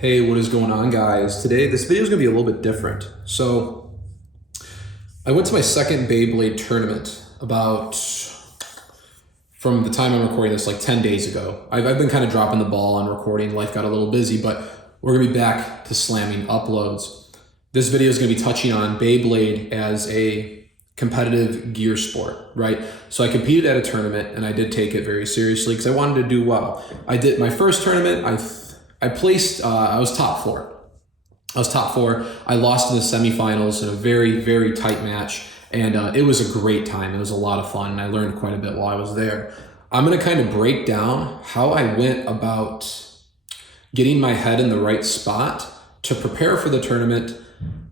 Hey, what is going on, guys? Today, this video is going to be a little bit different. So, I went to my second Beyblade tournament from the time I'm recording this, like 10 days ago. I've been kind of dropping the ball on recording. Life got a little busy, but we're going to be back to slamming uploads. This video is going to be touching on Beyblade as a competitive gear sport, right? So I competed at a tournament and I did take it very seriously because I wanted to do well. I did my first tournament. I placed, I was top four. I lost in the semifinals in a very, very tight match. And it was a great time. It was a lot of fun. And I learned quite a bit while I was there. I'm going to kind of break down how I went about getting my head in the right spot to prepare for the tournament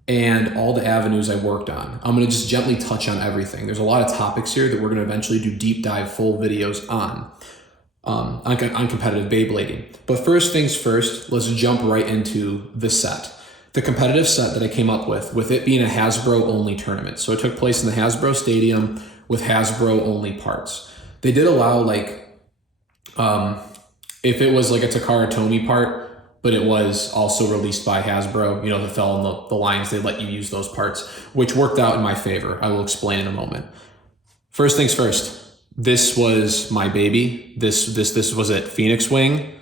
and all the avenues I worked on. I'm going to just gently touch on everything. There's a lot of topics here that we're going to eventually do deep dive full videos on competitive Beyblading. But first things first, let's jump right into the set. The competitive set that I came up with it being a Hasbro only tournament. So it took place in the Hasbro Stadium with Hasbro only parts. They did allow if it was like a Takara Tomy part, but it was also released by Hasbro, that fell in the lines, they let you use those parts, which worked out in my favor. I will explain in a moment. First things first. This was my baby. This was it. Phoenix Wing,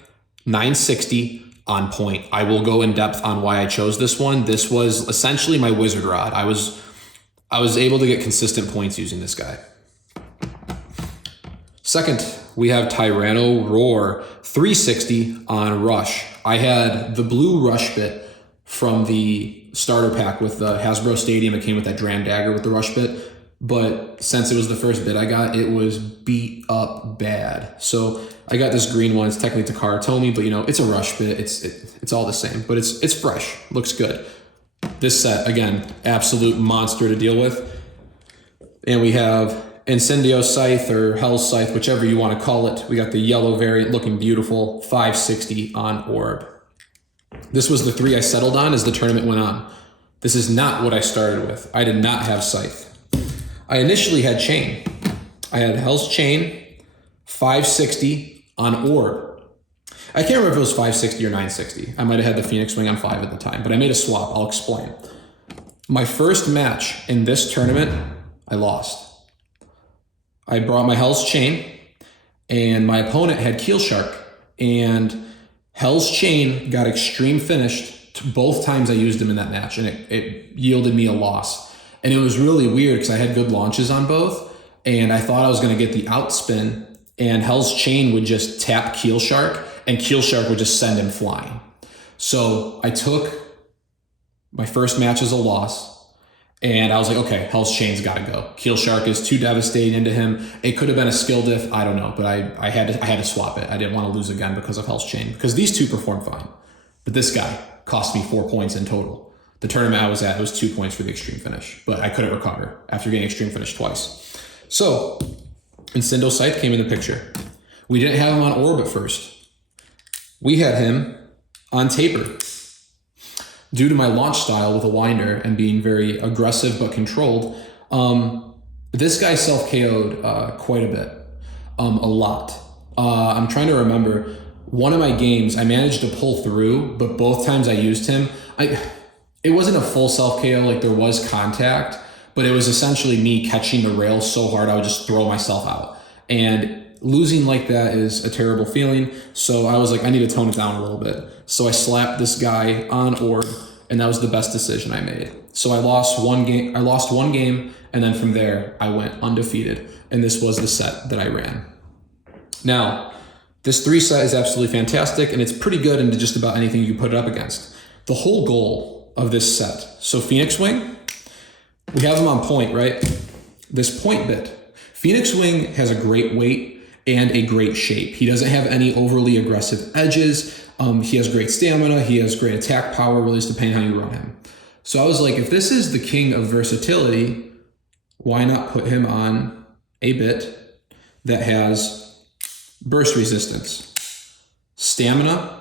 960 on point. I will go in depth on why I chose this one. This was essentially my wizard rod. I was able to get consistent points using this guy. Second, we have Tyranno Roar, 360 on Rush. I had the blue Rush bit from the starter pack with the Hasbro Stadium. It came with that Dram Dagger with the Rush bit. But since it was the first bit I got, it was beat up bad. So I got this green one. It's technically Takara Tomy, but it's a Rush bit. It's all the same, but it's fresh. Looks good. This set, again, absolute monster to deal with. And we have Incendio Scythe or Hell's Scythe, whichever you want to call it. We got the yellow variant looking beautiful, 560 on Orb. This was the three I settled on as the tournament went on. This is not what I started with. I did not have Scythe. I initially had Chain. I had Hell's Chain, 560 on Orb. I can't remember if it was 560 or 960. I might have had the Phoenix Wing on 5 at the time, but I made a swap. I'll explain. My first match in this tournament, I lost. I brought my Hell's Chain, and my opponent had Keel Shark, and Hell's Chain got extreme finished both times I used him in that match, and it yielded me a loss. And it was really weird because I had good launches on both, and I thought I was going to get the outspin, and Hell's Chain would just tap Keel Shark, and Keel Shark would just send him flying. So I took my first match as a loss, and I was like, okay, Hell's Chain's got to go. Keel Shark is too devastating into him. It could have been a skill diff, I don't know, but I had to swap it. I didn't want to lose again because of Hell's Chain, because these two performed fine. But this guy cost me 4 points in total. The tournament I was at, it was 2 points for the extreme finish, but I couldn't recover after getting extreme finish twice. So, Incendio Scythe came in the picture. We didn't have him on Orb at first. We had him on Taper. Due to my launch style with a winder and being very aggressive but controlled, this guy self-KO'd quite a bit, a lot. I'm trying to remember, one of my games, I managed to pull through, but both times I used him, it wasn't a full self-KO, like there was contact, but it was essentially me catching the rail so hard I would just throw myself out. And losing like that is a terrible feeling, so I was like, I need to tone it down a little bit. So I slapped this guy on Orb, and that was the best decision I made. So I lost one game, and then from there, I went undefeated, and this was the set that I ran. Now, this 3 set is absolutely fantastic, and it's pretty good into just about anything you put it up against. The whole goal of this set. So Phoenix Wing, we have him on point, right? This point bit. Phoenix Wing has a great weight and a great shape. He doesn't have any overly aggressive edges. He has great stamina. He has great attack power, really just depending how you run him. So I was like, if this is the king of versatility, why not put him on a bit that has burst resistance, stamina,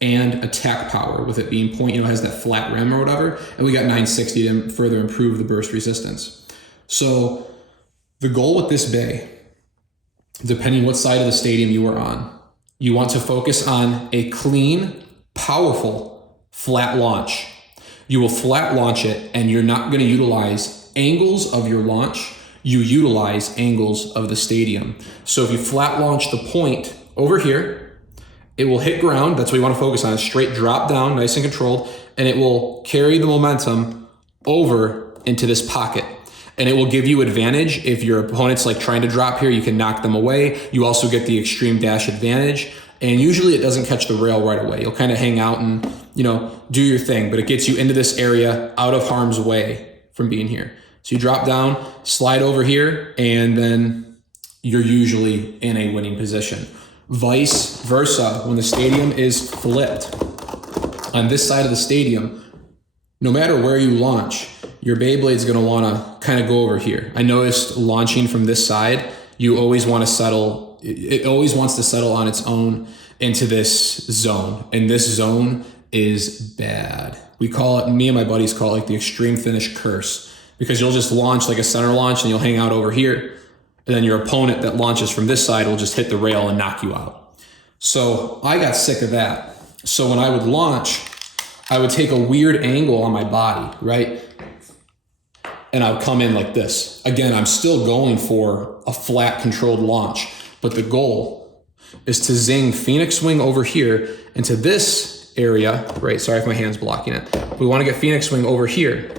and attack power, with it being point, has that flat rim or whatever. And we got 960 to further improve the burst resistance. So the goal with this bay, depending what side of the stadium you are on, you want to focus on a clean, powerful flat launch. You will flat launch it, and you're not going to utilize angles of your launch. You utilize angles of the stadium. So if you flat launch the point over here, it will hit ground. That's what you want to focus on. A straight drop down, nice and controlled, and it will carry the momentum over into this pocket. And it will give you advantage. If your opponent's like trying to drop here, you can knock them away. You also get the extreme dash advantage. And usually it doesn't catch the rail right away. You'll kind of hang out and, do your thing, but it gets you into this area out of harm's way from being here. So you drop down, slide over here, and then you're usually in a winning position. Vice versa, when the stadium is flipped on this side of the stadium, no matter where you launch, your Beyblade's gonna wanna kind of go over here. I noticed launching from this side, you always want to settle, it always wants to settle on its own into this zone. And this zone is bad. We call it, me and my buddies call it like the extreme finish curse, because you'll just launch like a center launch and you'll hang out over here. And then your opponent that launches from this side will just hit the rail and knock you out. So I got sick of that. So when I would launch, I would take a weird angle on my body, right? And I would come in like this. Again, I'm still going for a flat controlled launch, but the goal is to zing Phoenix Wing over here into this area, right? Sorry if my hand's blocking it. We want to get Phoenix Wing over here,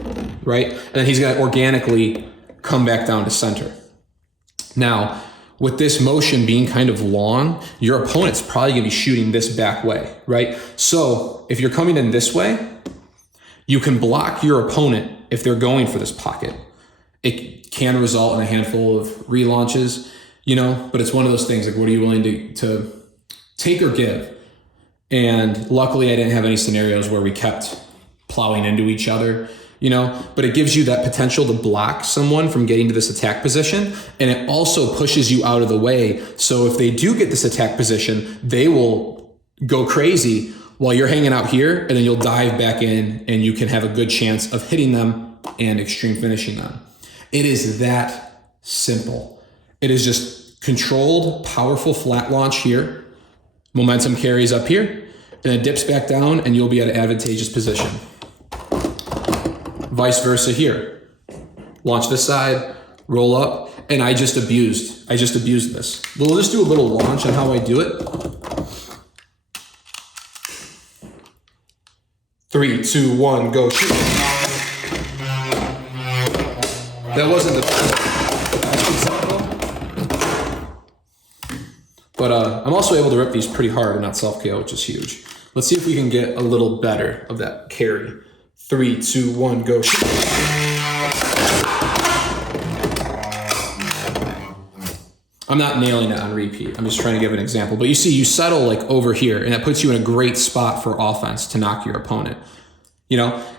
right? And then he's going to organically come back down to center. Now, with this motion being kind of long, your opponent's probably going to be shooting this back way, right? So if you're coming in this way, you can block your opponent if they're going for this pocket. It can result in a handful of relaunches, but it's one of those things like, what are you willing to take or give? And luckily I didn't have any scenarios where we kept plowing into each other, but it gives you that potential to block someone from getting to this attack position. And it also pushes you out of the way. So if they do get this attack position, they will go crazy while you're hanging out here, and then you'll dive back in and you can have a good chance of hitting them and extreme finishing them. It is that simple. It is just controlled, powerful flat launch here. Momentum carries up here, and it dips back down, and you'll be at an advantageous position. Vice versa here. Launch this side, roll up, and I just abused this. We'll just do a little launch on how I do it. 3, 2, 1, go shoot. That wasn't the best example. But I'm also able to rip these pretty hard and not self-KO, which is huge. Let's see if we can get a little better of that carry. 3, 2, 1, go shoot. I'm not nailing it on repeat. I'm just trying to give an example. But you see, you settle like over here, and that puts you in a great spot for offense to knock your opponent.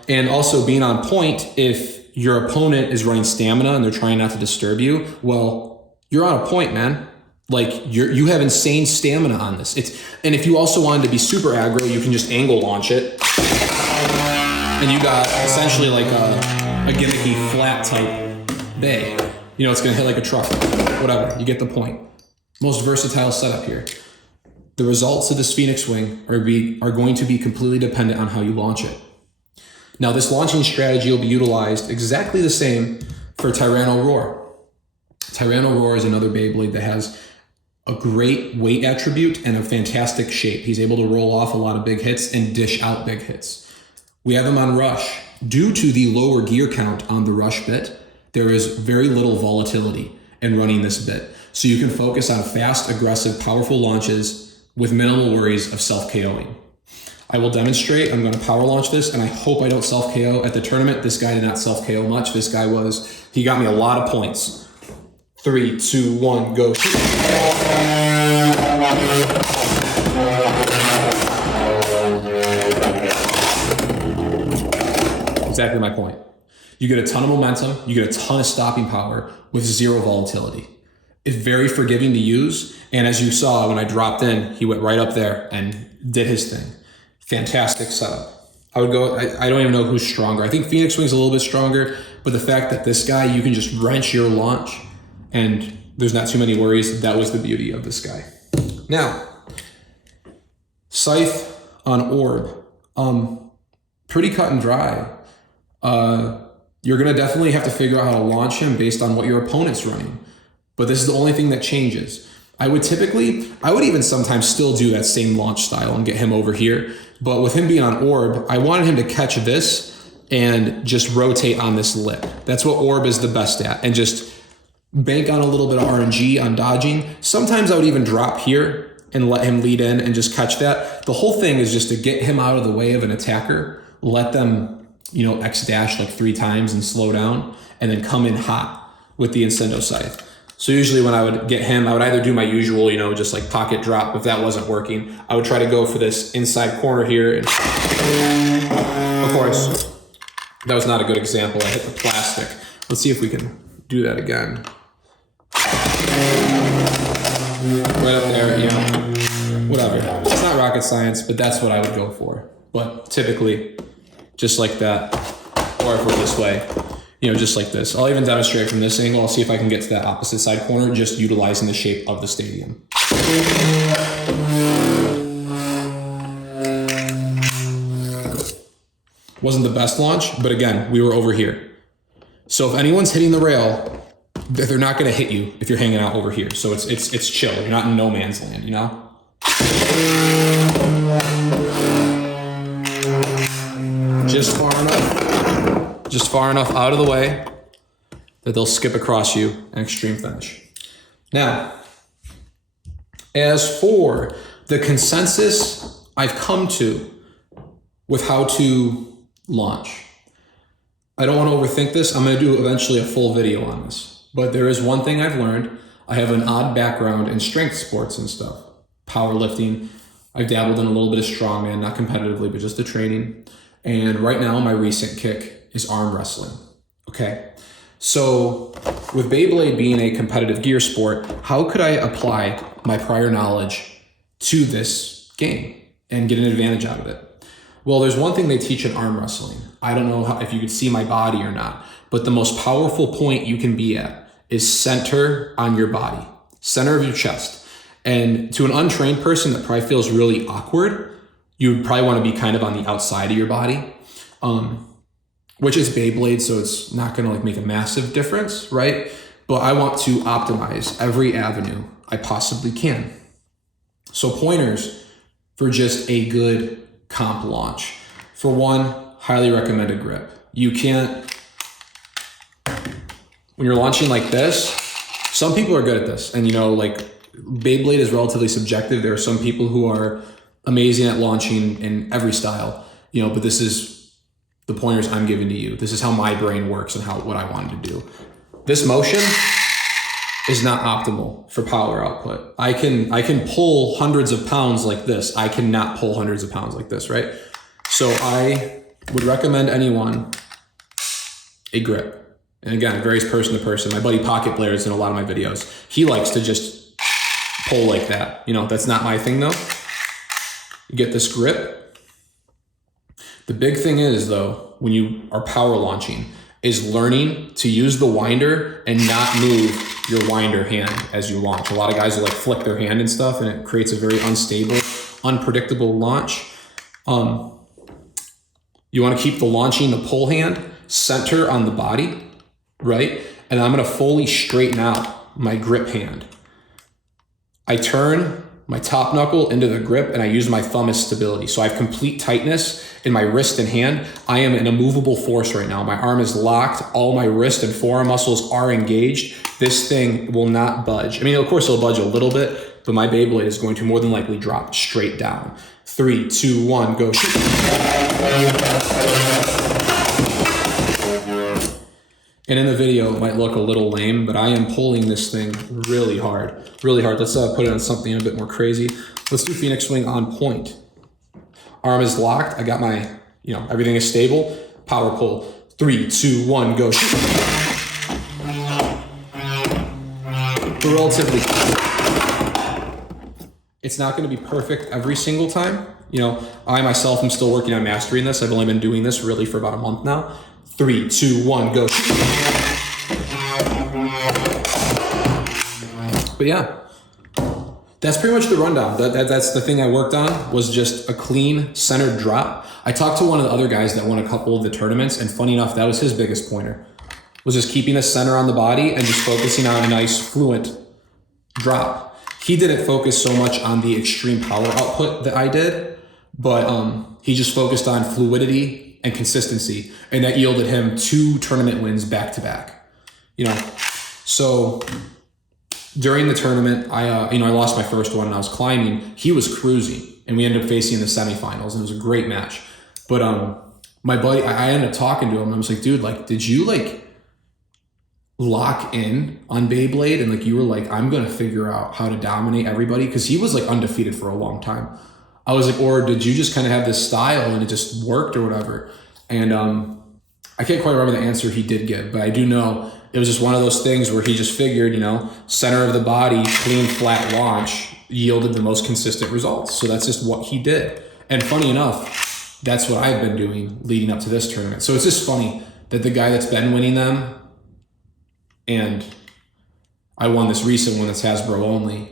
And also being on point, if your opponent is running stamina and they're trying not to disturb you, well, you're on a point, man. Like you have insane stamina on this. And if you also wanted to be super aggro, you can just angle launch it. And you got essentially like a gimmicky flat type bay. It's gonna hit like a truck, whatever, you get the point. Most versatile setup here. The results of this Phoenix Wing are going to be completely dependent on how you launch it. Now this launching strategy will be utilized exactly the same for Tyranno Roar. Tyranno Roar is another Beyblade that has a great weight attribute and a fantastic shape. He's able to roll off a lot of big hits and dish out big hits. We have him on Rush. Due to the lower gear count on the Rush bit, there is very little volatility in running this bit. So you can focus on fast, aggressive, powerful launches with minimal worries of self-KOing. I will demonstrate. I'm going to power launch this, and I hope I don't self-KO. At the tournament, this guy did not self-KO much. This guy he got me a lot of points. 3, 2, 1, go. Exactly my point. You get a ton of momentum, you get a ton of stopping power with zero volatility. It's very forgiving to use, and as you saw when I dropped in, he went right up there and did his thing. Fantastic setup. I don't even know who's stronger. I think Phoenix Wing's a little bit stronger, but the fact that this guy, you can just wrench your launch and there's not too many worries, that was the beauty of this guy. Now, Scythe on Orb. pretty cut and dry. You're going to definitely have to figure out how to launch him based on what your opponent's running. But this is the only thing that changes. I would even sometimes still do that same launch style and get him over here. But with him being on orb, I wanted him to catch this and just rotate on this lip. That's what orb is the best at. And just bank on a little bit of RNG on dodging. Sometimes I would even drop here and let him lead in and just catch that. The whole thing is just to get him out of the way of an attacker, let them, X dash like 3 times and slow down, and then come in hot with the Incendo Scythe. So usually when I would get him, I would either do my usual, just like pocket drop. If that wasn't working, I would try to go for this inside corner here. And of course, that was not a good example. I hit the plastic. Let's see if we can do that again. Right up there, whatever. It's not rocket science, but that's what I would go for. But typically, just like that, or if we're this way, just like this. I'll even demonstrate from this angle. I'll see if I can get to that opposite side corner, just utilizing the shape of the stadium. Wasn't the best launch, but again, we were over here. So if anyone's hitting the rail, they're not going to hit you if you're hanging out over here. So it's chill. You're not in no man's land, Just far enough out of the way that they'll skip across you and extreme finish. Now, as for the consensus I've come to with how to launch, I don't want to overthink this. I'm going to do eventually a full video on this. But there is one thing I've learned. I have an odd background in strength sports and stuff. Powerlifting. I've dabbled in a little bit of strongman, not competitively, but just the training. And right now, my recent kick is arm wrestling. Okay. So with Beyblade being a competitive gear sport, how could I apply my prior knowledge to this game and get an advantage out of it? Well, there's one thing they teach in arm wrestling. I don't know if you could see my body or not, but the most powerful point you can be at is center on your body, center of your chest. And to an untrained person that probably feels really awkward, you would probably want to be kind of on the outside of your body, which is Beyblade, so it's not going to like make a massive difference, right? But I want to optimize every avenue I possibly can. So pointers for just a good comp launch. For one, highly recommended grip. You can't, when you're launching like this, some people are good at this. And like Beyblade is relatively subjective. There are some people who are amazing at launching in every style, but this is the pointers I'm giving to you. This is how my brain works and what I wanted to do. This motion is not optimal for power output. I can pull hundreds of pounds like this. I cannot pull hundreds of pounds like this, right? So I would recommend anyone a grip. And again, it varies person to person. My buddy Pocket Blair is in a lot of my videos. He likes to just pull like that. That's not my thing though. You get this grip. The big thing is though, when you are power launching, is learning to use the winder and not move your winder hand as you launch. A lot of guys will like flick their hand and stuff, and it creates a very unstable, unpredictable launch. You want to keep the launching, the pull hand, center on the body, right? And I'm going to fully straighten out my grip hand. I turn my top knuckle into the grip and I use my thumb as stability. So I have complete tightness in my wrist and hand. I am an immovable force right now. My arm is locked. All my wrist and forearm muscles are engaged. This thing will not budge. I mean, of course it'll budge a little bit, but my Beyblade is going to more than likely drop straight down. 3, 2, 1, go shoot. And in the video, it might look a little lame, but I am pulling this thing really hard, really hard. Let's put it on something a bit more crazy. Let's do Phoenix Swing on point. Arm is locked. I got my, everything is stable. Power pull. 3, 2, 1, go. But relatively, it's not going to be perfect every single time. I myself am still working on mastering this. I've only been doing this really for about a month now. 3, 2, 1, go. But yeah, That's pretty much the rundown. That's the thing I worked on, was just a clean centered drop. I talked to one of the other guys that won a couple of the tournaments, and funny enough, that was his biggest pointer, was just keeping the center on the body and just focusing on a nice fluent drop. He didn't focus so much on the extreme power output that I did, but he just focused on fluidity and consistency, and that yielded him 2 tournament wins back to back. You know, so during the tournament, I lost my first one and I was climbing. He was cruising, and we ended up facing in the semifinals, and it was a great match. But my buddy, I ended up talking to him. I was like, dude, like, did you like lock in on Beyblade, and like you were like, I'm gonna figure out how to dominate everybody? Because he was like undefeated for a long time. I was like, or did you just kind of have this style and it just worked or whatever? And I can't quite remember the answer he did give, but I do know it was just one of those things where he just figured, you know, center of the body, clean, flat launch yielded the most consistent results. So that's just what he did. And funny enough, that's what I've been doing leading up to this tournament. So it's just funny that the guy that's been winning them, and I won this recent one that's Hasbro only,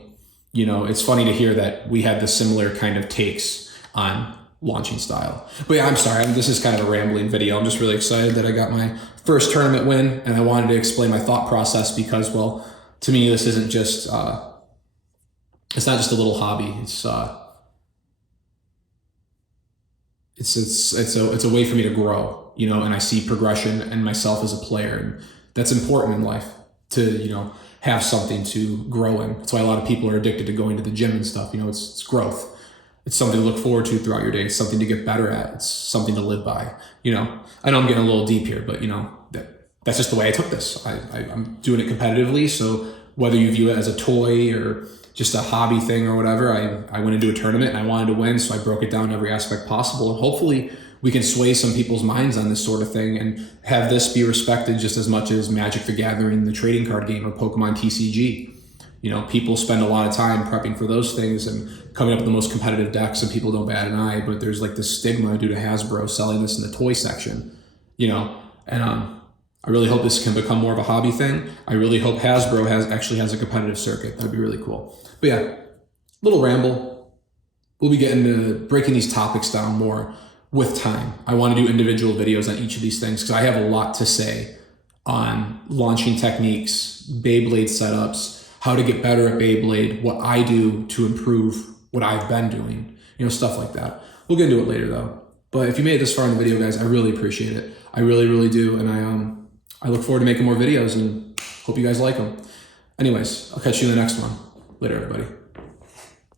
you know, it's funny to hear that we had the similar kind of takes on launching style. But yeah, I'm sorry, this is kind of a rambling video. I'm just really excited that I got my first tournament win, and I wanted to explain my thought process because, well, to me, this isn't just, it's not just a little hobby. It's a way for me to grow, you know, and I see progression and myself as a player, and that's important in life to, you know, have something to grow in. That's why a lot of people are addicted to going to the gym and stuff. You know, it's growth. It's something to look forward to throughout your day. It's something to get better at. It's something to live by, you know. I know I'm getting a little deep here, but you know, that's just the way I took this. I'm doing it competitively. So whether you view it as a toy or just a hobby thing or whatever, I went into a tournament and I wanted to win. So I broke it down in every aspect possible. And hopefully we can sway some people's minds on this sort of thing and have this be respected just as much as Magic the Gathering, the trading card game, or Pokemon TCG. You know, people spend a lot of time prepping for those things and coming up with the most competitive decks, and people don't bat an eye, but there's like this stigma due to Hasbro selling this in the toy section, you know, and I really hope this can become more of a hobby thing. I really hope Hasbro actually has a competitive circuit. That'd be really cool. But yeah, little ramble. We'll be getting to breaking these topics down more with time. I want to do individual videos on each of these things because I have a lot to say on launching techniques, Beyblade setups, how to get better at Beyblade, what I do to improve what I've been doing, you know, stuff like that. We'll get into it later though. But if you made it this far in the video, guys, I really appreciate it. I really, really do. And I look forward to making more videos and hope you guys like them. Anyways, I'll catch you in the next one. Later, everybody.